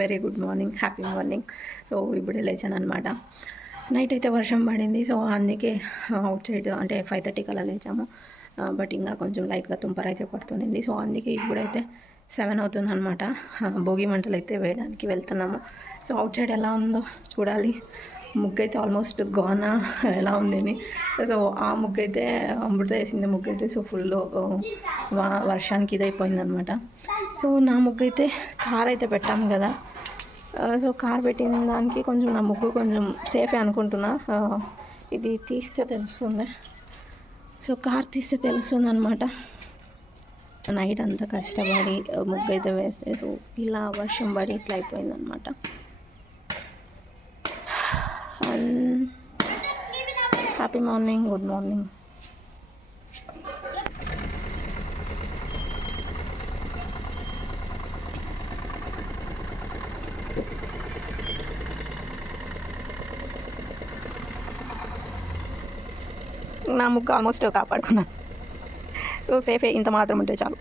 Very good morning, happy morning. So ఇప్పుడే లేచాను అనమాట. నైట్ అయితే వర్షం పడింది. సో అందుకే అవుట్ సైడ్ అంటే 5:30 అలా లేచాము. బట్ ఇంకా కొంచెం లైట్గా తుంపరైతే పడుతుంది. సో అందుకే ఇప్పుడైతే 7 అవుతుంది అనమాట. భోగి మంటలు అయితే వేయడానికి వెళ్తున్నాము. సో అవుట్ సైడ్ ఎలా ఉందో చూడాలి. ముగ్గు అయితే ఆల్మోస్ట్ గోనా ఎలా ఉందని. సో ఆ ముగ్గు అయితే అమృత వేసింది ముగ్గు అయితే సో ఫుల్ వర్షానికి ఇదైపోయింది అనమాట. సో నా ముగ్గు అయితే కార్ అయితే పెట్టాము కదా. సో కార్ పెట్టిన దానికి కొంచెం నా ముగ్గు కొంచెం సేఫే అనుకుంటున్నా. ఇది తీస్తే తెలుస్తుంది. సో కార్ తీస్తే తెలుస్తుంది అనమాట. నైట్ అంతా కష్టపడి ముగ్గు అయితే వేస్తే సో ఇలా వర్షం పడి ఇట్లా అయిపోయింది అనమాట. Happy morning, good morning. నా ముగ్గు ఆల్మోస్ట్ కాపాడుకున్నాను. సో సేఫే, ఇంత మాత్రం ఉంటే చాలు.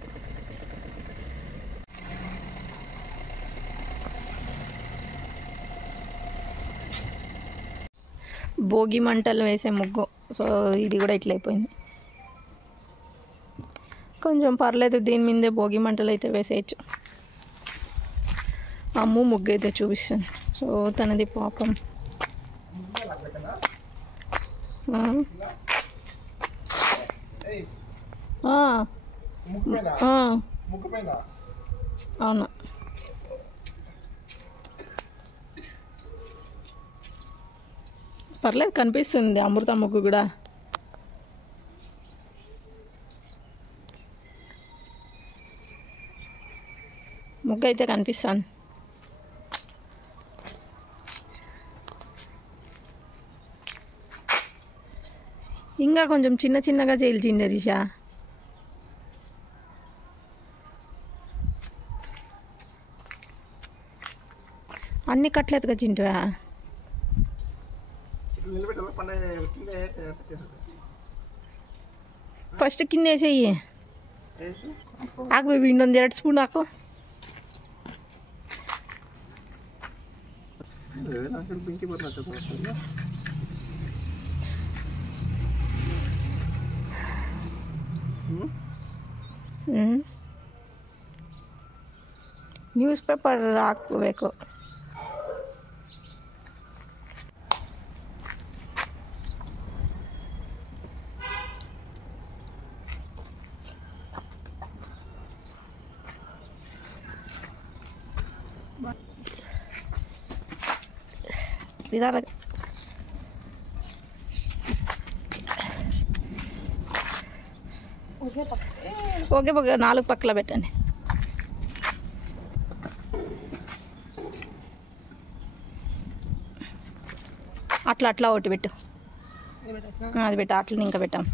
భోగి మంటలు వేసే ముగ్గు. సో ఇది కూడా ఇట్లా అయిపోయింది. కొంచెం పర్లేదు, దీని మీదే భోగి మంటలు అయితే వేసేయచ్చు. అమ్ము ముగ్గు అయితే చూపిస్తాను. సో తనది పాపం అవును. పర్లేదు, కనిపిస్తుంది అమృత ముగ్గు కూడా. ముగ్గు అయితే కనిపిస్తాను. ఇంకా కొంచెం చిన్న చిన్నగా చేయాల్సిందే రిషా. అన్ని కట్లేదుగా చింటువా. ఫస్ట్ కింద వేసేయి. ఆకు ఇండొంది 2 స్పూన్ ఆకు. ನ್ಯೂಸ್ ಪೇಪರ್ ಹಾಕಬೇಕು. ఇదారా ఓకే పక్క 4 పక్కల పెట్టండి. అట్లా అట్లా ఒకటి పెట్టు. అది పెట్టు, అట్లా ఇంకా పెట్టాం.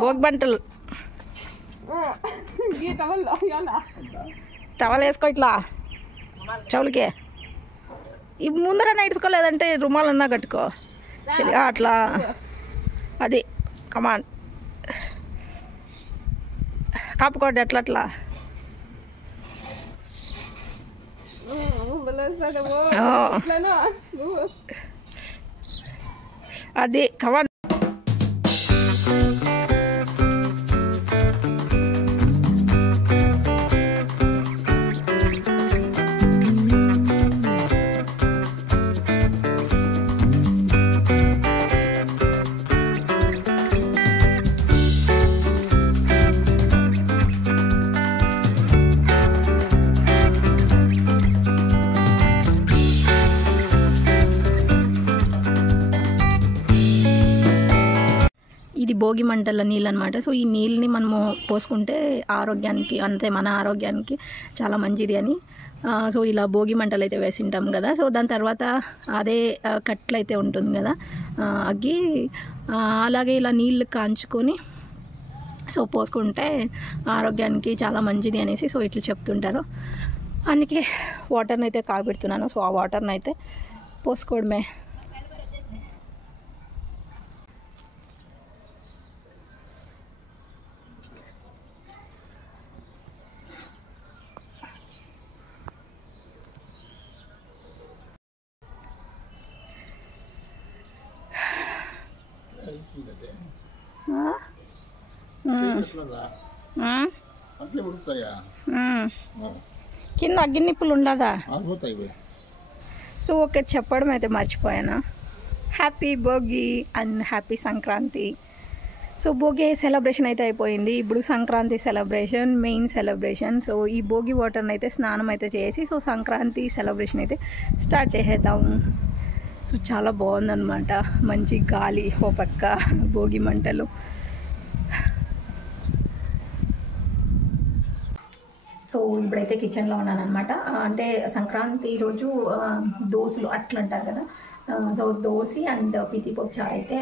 భోగి బంటలు టవల్ వేసుకో ఇట్లా చెవులకే. ఈ ముందర నడుచుకోలేదంటే రుమాలన్నా కట్టుకో. అట్లా అది కమాన్ కాపుకోండి. అట్లా అట్లా అది కమాన్. ఇది భోగి మంటల నీళ్ళు అనమాట. సో ఈ నీళ్ళని మనము పోసుకుంటే ఆరోగ్యానికి అంటే మన ఆరోగ్యానికి చాలా మంచిది అని. సో ఇలా భోగి మంటలు అయితే వేసింటాం కదా. సో దాని తర్వాత అదే కట్లు అయితే ఉంటుంది కదా అగ్గి, అలాగే ఇలా నీళ్ళు కాంచుకొని సో పోసుకుంటే ఆరోగ్యానికి చాలా మంచిది అనేసి సో ఇట్లా చెప్తుంటారు. అందుకే వాటర్ని అయితే కాగబెడుతున్నాను. సో ఆ వాటర్ని అయితే పోసుకోవడమే. కింద అగ్గినిప్పులు ఉండదా? సో ఒకటి చెప్పడం అయితే మర్చిపోయాను. Happy Bhogi and happy Sankranti. So Bhogi celebration అయితే అయిపోయింది. ఇప్పుడు Sankranti celebration, main celebration. So ఈ భోగి వాటర్ని అయితే స్నానం అయితే చేసి సో సంక్రాంతి సెలబ్రేషన్ అయితే స్టార్ట్ చేసేద్దాము. సో చాలా బాగుందన్నమాట. మంచి గాలి, ఓ పక్క భోగి మంటలు. సో ఇప్పుడైతే కిచెన్లో ఉన్నాను అనమాట. అంటే సంక్రాంతి రోజు దోశలు అట్లా అంటారు కదా. సో దోశ అండ్ పితిపప్పు చారు అయితే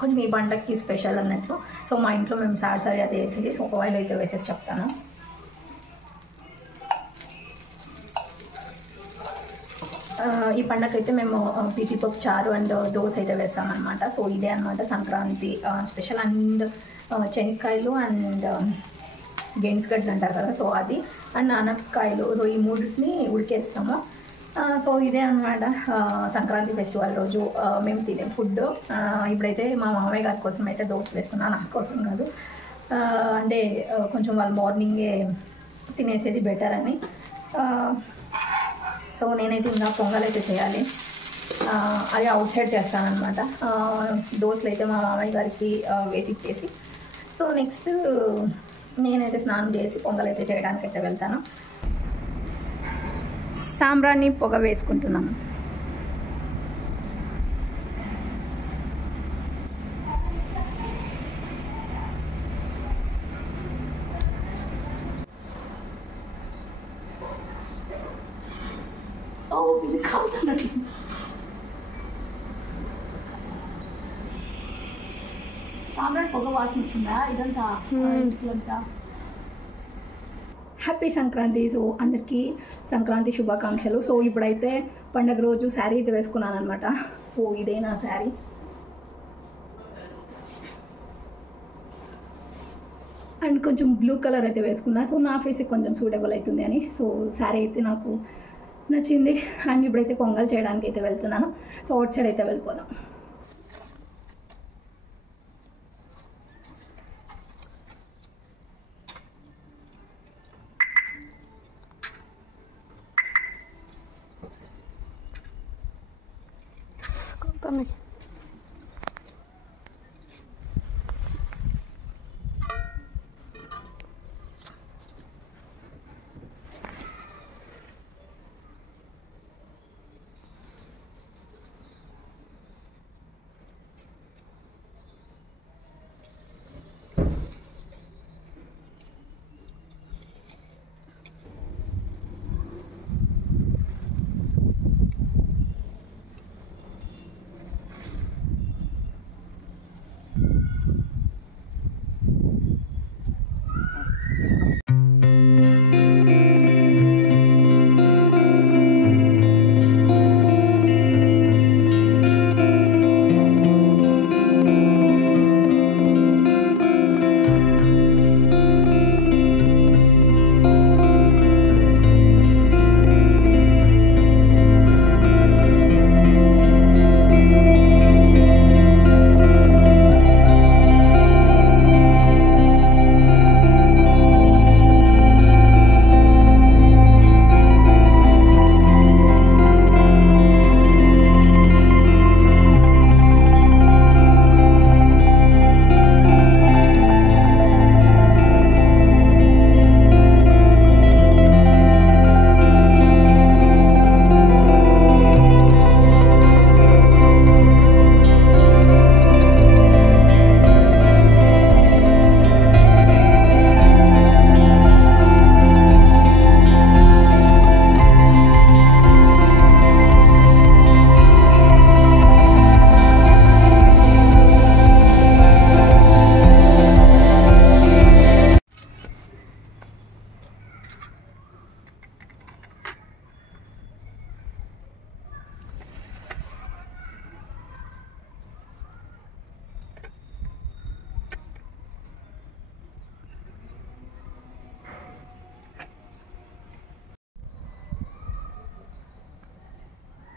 కొంచెం ఈ పండగకి స్పెషల్ అన్నట్లు. సో మా ఇంట్లో మేము సారి అది వేసేది. సో ఆయిల్ అయితే వేసేసి చెప్తాను. ఈ పండగకైతే మేము పితిపప్పు చారు అండ్ దోశ అయితే వేస్తామన్నమాట. సో ఇదే అనమాట సంక్రాంతి స్పెషల్. అండ్ చెనక్కాయలు అండ్ గెంట్స్గడ్డలు అంటారు కదా, సో అది అండ్ అనపకాయలు. సో ఈ మూడింటిని ఉడికేస్తాము. సో ఇదే అనమాట సంక్రాంతి ఫెస్టివల్ రోజు మేము తినే ఫుడ్. ఇప్పుడైతే మా మామయ్య గారి కోసం అయితే దోశ వేస్తున్నాను, నా కోసం కాదు. అంటే కొంచెం వాళ్ళు మార్నింగే తినేసేది బెటర్ అని. సో నేనైతే ఇంకా పొంగల్ అయితే చేయాలి, అది అవుట్ సైడ్ చేస్తానమాట. దోశలు అయితే మా మామయ్య గారికి వేసి ఇచ్చేసి సో నెక్స్ట్ నేనైతే స్నానం చేసి పొంగల్ అయితే చేయడానికైతే వెళ్తాను. సాంబ్రాన్ని పొగ వేసుకుంటున్నాము. సాంబ్రాన్ని పొగ వాసన వస్తుందా ఇదంతా ఇంటికంతా. హ్యాపీ సంక్రాంతి. సో అందరికీ సంక్రాంతి శుభాకాంక్షలు. సో ఇప్పుడైతే పండగ రోజు శారీ అయితే వేసుకున్నాను అనమాట. సో ఇదే నా శారీ. అండ్ కొంచెం బ్లూ కలర్ అయితే వేసుకున్నా. సో నా ఫేస్కి కొంచెం సూటబుల్ అవుతుంది అని. సో శారీ అయితే నాకు నచ్చింది. అండ్ ఇప్పుడైతే పొంగల్ చేయడానికి అయితే వెళ్తున్నాను. సో అవుట్ సైడ్ అయితే వెళ్ళిపోదాం. También.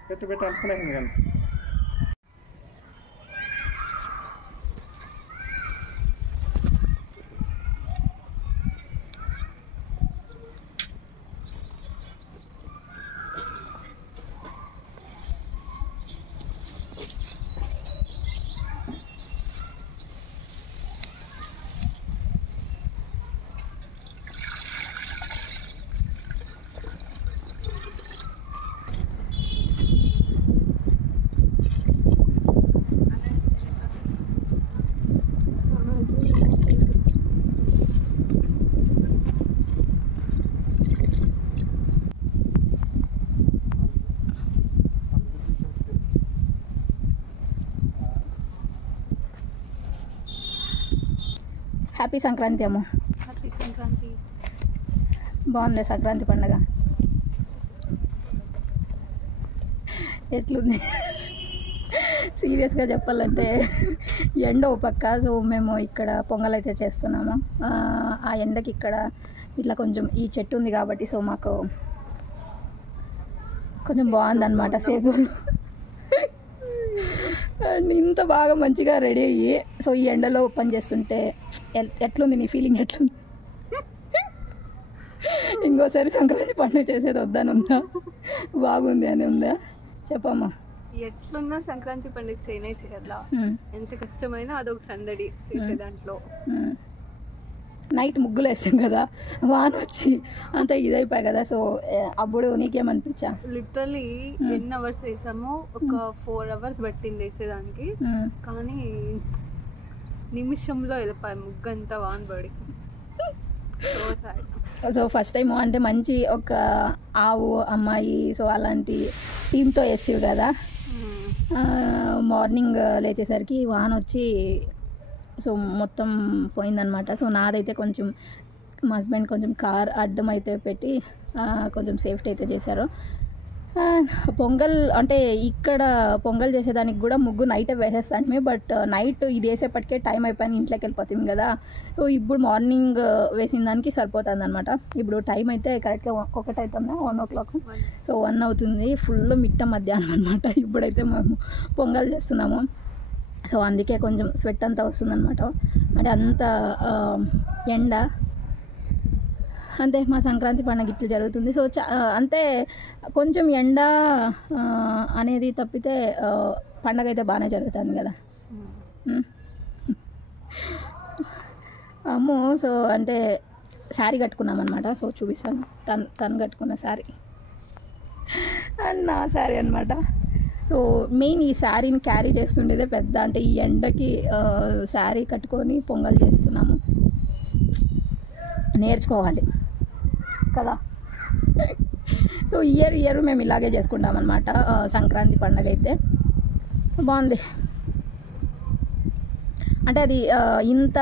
పెట్టు పెట్టు అనుకునేది కానీ హ్యాపీ సంక్రాంతి అమ్మ. హ్యాపీ సంక్రాంతి. బాగుంది సంక్రాంతి పండుగ. ఎట్లుంది సీరియస్గా చెప్పాలంటే ఎండ ఓ పక్క. సో మేము ఇక్కడ పొంగల్ అయితే చేస్తున్నాము. ఆ ఎండకి ఇక్కడ ఇట్లా కొంచెం ఈ చెట్టు ఉంది కాబట్టి సో మాకు కొంచెం బాగుందన్నమాట. Safe zone. అండ్ ఇంత బాగా మంచిగా రెడీ అయ్యి సో ఈ ఎండలో పని చేస్తుంటే ఎట్లుంది నీ ఫీలింగ్? ఎట్లుంది? ఇంకోసారి సంక్రాంతి పండుగ చేసేది వద్దని ఉందా, బాగుంది అని ఉందా? చెప్పమ్మా. ఎట్లున్నా సంక్రాంతి పండుగ చేయాలా, ఎంత కష్టమైనా అదొక సందడి చేసే దాంట్లో. నైట్ ముగ్గులు వేస్తాం కదా, వాన వచ్చి అంతా ఇదైపోయాయి కదా. సో అప్పుడు నీకేమనిపించా? లిటరలీ ఎన్ని అవర్స్ వేసాము, ఒక 4 hours పట్టింది వేసేదానికి. కానీ నిమిషంలో వెళ్ళిపోయి ముగ్గంతా వాన పడి. సో ఫస్ట్ టైం అంటే మంచి ఒక ఆవు అమ్మాయి సో అలాంటి టీంతో వేసావు కదా. మార్నింగ్ లేచేసరికి వాన వచ్చి సో మొత్తం పోయిందనమాట. సో నాదైతే కొంచెం మా హస్బెండ్ కొంచెం కార్ అడ్డం అయితే పెట్టి కొంచెం సేఫ్టీ అయితే చేశారు. పొంగల్ అంటే ఇక్కడ పొంగల్ చేసేదానికి కూడా ముగ్గు నైటే వేసేస్తాను. బట్ నైట్ ఇది వేసేపటికే టైం అయిపోయింది, ఇంట్లోకి వెళ్ళిపోతుంది కదా. సో ఇప్పుడు మార్నింగ్ వేసిన దానికి సరిపోతుంది అనమాట. ఇప్పుడు టైం అయితే కరెక్ట్గా 1 అవుతుందా, 1 o'clock. సో 1 అవుతుంది, ఫుల్ మిట్ట మధ్యాహ్నం అనమాట. ఇప్పుడైతే మేము పొంగల్ చేస్తున్నాము. సో అందుకే కొంచెం స్వెట్ అంతా వస్తుందన్నమాట. అంటే అంత ఎండ అంతే. మా సంక్రాంతి పండుగ ఇట్లా జరుగుతుంది. సో అంతే కొంచెం ఎండ అనేది తప్పితే పండగ అయితే బాగానే జరుగుతుంది కదా అమ్మో. సో అంటే శారీ కట్టుకున్నాం అనమాట. సో చూపిస్తాను, తను కట్టుకున్న శారీ అండ్ నా శారీ అనమాట. సో మెయిన్ ఈ శారీని క్యారీ చేస్తుండేదే పెద్ద, అంటే ఈ ఎండకి శారీ కట్టుకొని పొంగల్ చేస్తున్నాము. నేర్చుకోవాలి కదా. సో ఇయర్ మేము ఇలాగే చేసుకుంటాం అనమాట. సంక్రాంతి పండుగ అయితే బాగుంది. అంటే అది ఇంత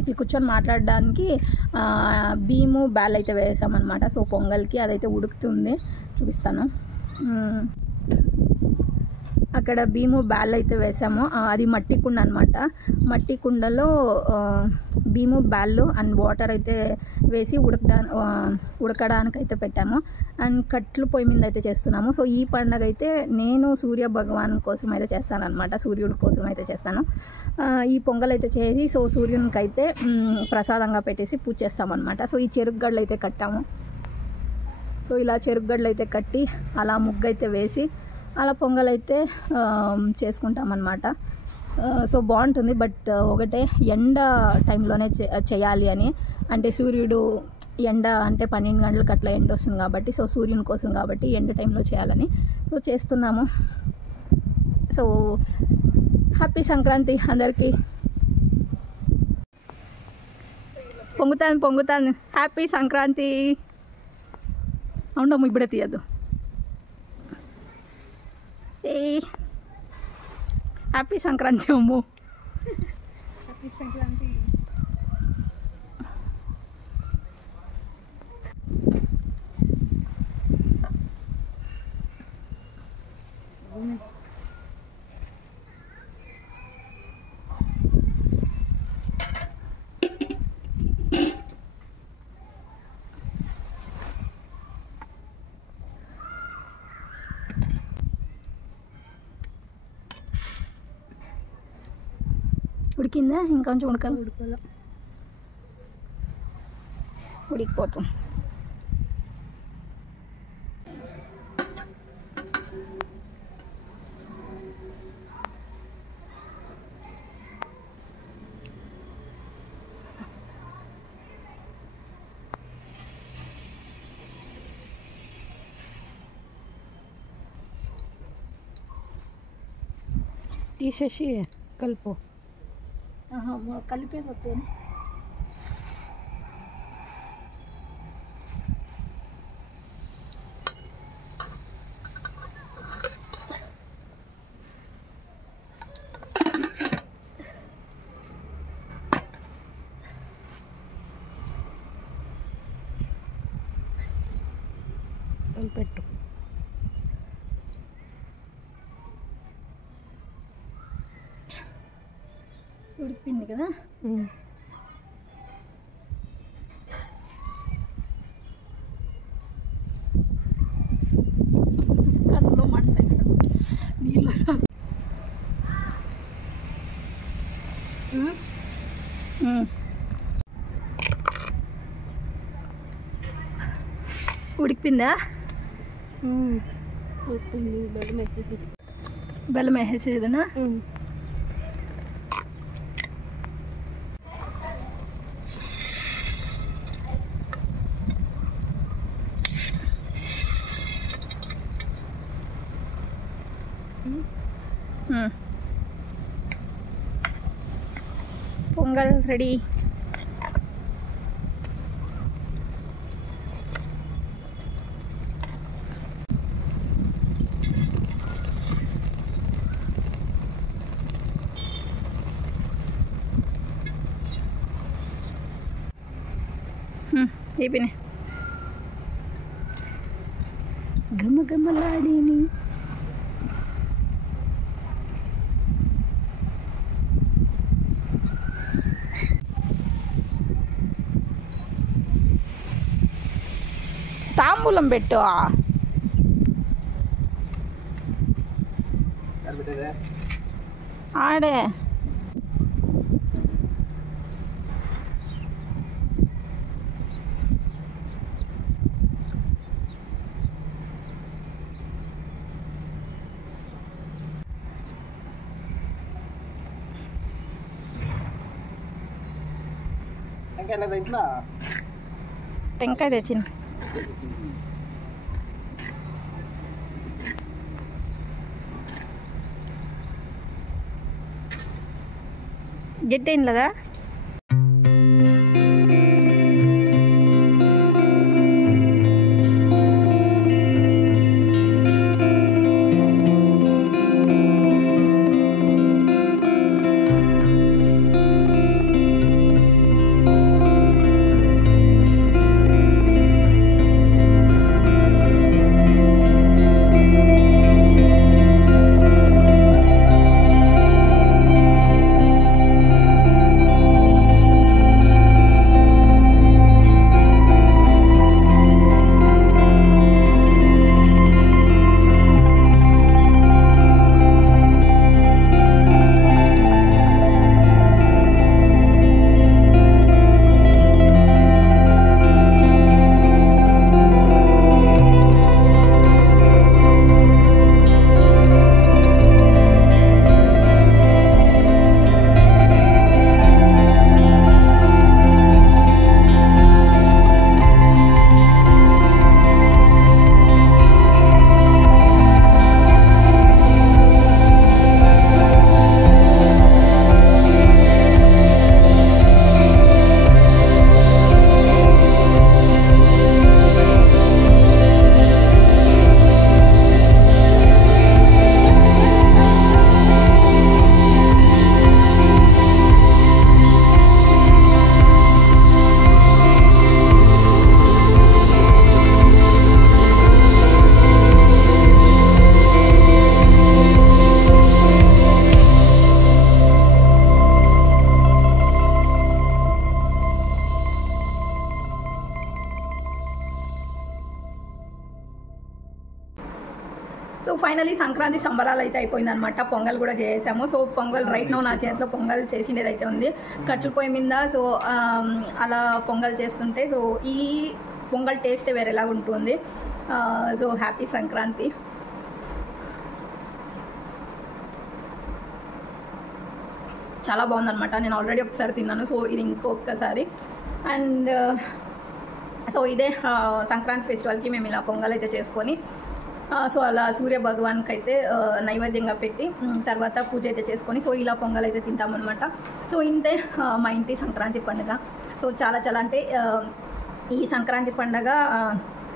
ఇట్లా కూర్చొని మాట్లాడడానికి బీము బ్యాల్ అయితే వేసామన్నమాట. సో పొంగల్కి అదైతే ఉడుకుతుంది, చూపిస్తాను. అక్కడ బీము బ్యాల్ అయితే వేసాము. అది మట్టి కుండ అనమాట. మట్టి కుండలో బీము బ్యాళ్ళు అండ్ వాటర్ అయితే వేసి ఉడకడానికి అయితే పెట్టాము. అండ్ కట్లు పొయ్యి మీద అయితే చేస్తున్నాము. సో ఈ పండుగ అయితే నేను సూర్య భగవాన్ కోసం అయితే చేస్తాను అనమాట, సూర్యుడి కోసం అయితే చేస్తాను. ఈ పొంగల్ అయితే చేసి సో సూర్యునికి అయితే ప్రసాదంగా పెట్టేసి పూజ చేస్తామన్నమాట. సో ఈ చెరుకుగడ్డలు అయితే కట్టాము. సో ఇలా చెరుకుగడ్డలు అయితే కట్టి అలా ముగ్గు అయితే వేసి అలా పొంగల్ అయితే చేసుకుంటామన్నమాట. సో బాగుంటుంది. బట్ ఒకటే ఎండ టైంలోనే చేయాలి అని, అంటే సూర్యుడు ఎండ అంటే 12 గంటలకు అట్లా ఎండ వస్తుంది కాబట్టి సో సూర్యుని కోసం కాబట్టి ఎండ టైంలో చేయాలని సో చేస్తున్నాము. సో హ్యాపీ సంక్రాంతి అందరికీ. పొంగుతాను. హ్యాపీ సంక్రాంతి. అవునమ్మ ఇప్పుడే తీయద్దు. హ్యాపీ సంక్రాంతి అమ్ము. హ్యాపీ సంక్రాంతి. ఉడికిందా ఇంకొంచెం ఉడకాలి? ఉడకాల. ఉడికిపోతుంది. తీసేసి కలుపు. కలిపే వద్దు. కలిపెట్టు. ఉడికింది కదా. కన్నులో మంట నీళ్ళు. ఉడికిపోయిందా? ఉడికింది. బెల్లం వేసేది. బెల్లం వేసేసేదనా? పొంగల్ రెడీ. అయిపోయినాయి. గమగమలాడేని తాంబూలం పెట్టు. ఆడే టెంకాయ తెచ్చింది. గెట్టేం లేదా? సో ఫైనలీ సంక్రాంతి సంబరాలు అయితే అయిపోయిందనమాట. పొంగల్ కూడా చేసాము. సో పొంగల్ రైట్ నో నా చేతిలో పొంగల్ చేసిండేది అయితే ఉంది కట్టెల పొయ్యి మీద. సో అలా పొంగల్ చేస్తుంటే సో ఈ పొంగల్ టేస్టే వేరేలాగా ఉంటుంది. So happy Sankranti. చాలా బాగుందనమాట. నేను ఆల్రెడీ ఒకసారి తిన్నాను. సో ఇది ఇంకొకసారి. అండ్ సో ఇదే సంక్రాంతి ఫెస్టివల్కి మేము ఇలా పొంగల్ అయితే చేసుకొని సో అలా సూర్య భగవాన్కి అయితే నైవేద్యంగా పెట్టి తర్వాత పూజ అయితే చేసుకొని సో ఇలా పొంగల్ అయితే తింటామన్నమాట. సో ఇంతే మా ఇంటి సంక్రాంతి పండుగ. సో చాలా చాలా అంటే ఈ సంక్రాంతి పండుగ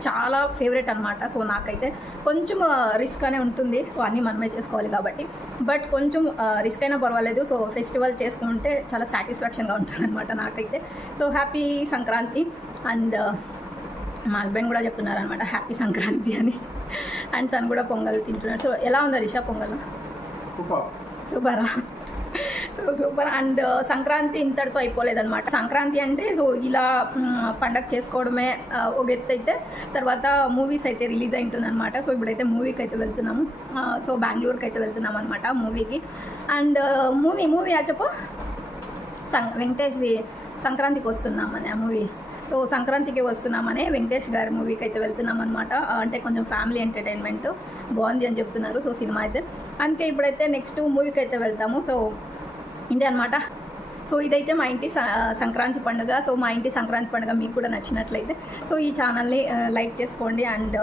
చాలా ఫేవరెట్ అనమాట. సో నాకైతే కొంచెం రిస్క్ అనే ఉంటుంది. సో అన్నీ మనమే చేసుకోవాలి కాబట్టి, బట్ కొంచెం రిస్క్ అయినా పర్వాలేదు. సో ఫెస్టివల్ చేసుకుంటే చాలా సాటిస్ఫాక్షన్గా ఉంటుంది అనమాట నాకైతే. So happy Sankranti. అండ్ మా హస్బెండ్ కూడా చెప్తున్నారు అనమాట హ్యాపీ సంక్రాంతి అని. అండ్ తను కూడా పొంగల్ తింటున్నారు. సో ఎలా ఉందా రిషా పొంగల్? సూపరా? So super. అండ్ సంక్రాంతి ఇంతటితో అయిపోలేదన్నమాట. సంక్రాంతి అంటే సో ఇలా పండగ చేసుకోవడమే ఒక ఎత్తు అయితే తర్వాత మూవీస్ అయితే రిలీజ్ అయి ఉంటుందన్నమాట. సో ఇప్పుడైతే మూవీకి అయితే వెళ్తున్నాము. సో బెంగళూరుకి అయితే వెళ్తున్నాం అనమాట మూవీకి. అండ్ మూవీ చెప్పు వెంకటేష్ది సంక్రాంతికి వస్తున్నామని ఆ మూవీ. సో సంక్రాంతికి వస్తున్నామని వెంకటేష్ గారి మూవీకి అయితే వెళ్తున్నాం అనమాట. అంటే కొంచెం ఫ్యామిలీ ఎంటర్టైన్మెంట్ బాగుంది అని చెప్తున్నారు. సో సినిమా అయితే అందుకే ఇప్పుడైతే నెక్స్ట్ మూవీకి అయితే వెళ్తాము. సో ఇదే అనమాట. సో ఇదైతే మా ఇంటి సంక్రాంతి పండుగ. సో మా ఇంటి సంక్రాంతి పండుగ మీకు కూడా నచ్చినట్లయితే సో ఈ ఛానల్ని లైక్ చేసుకోండి. అండ్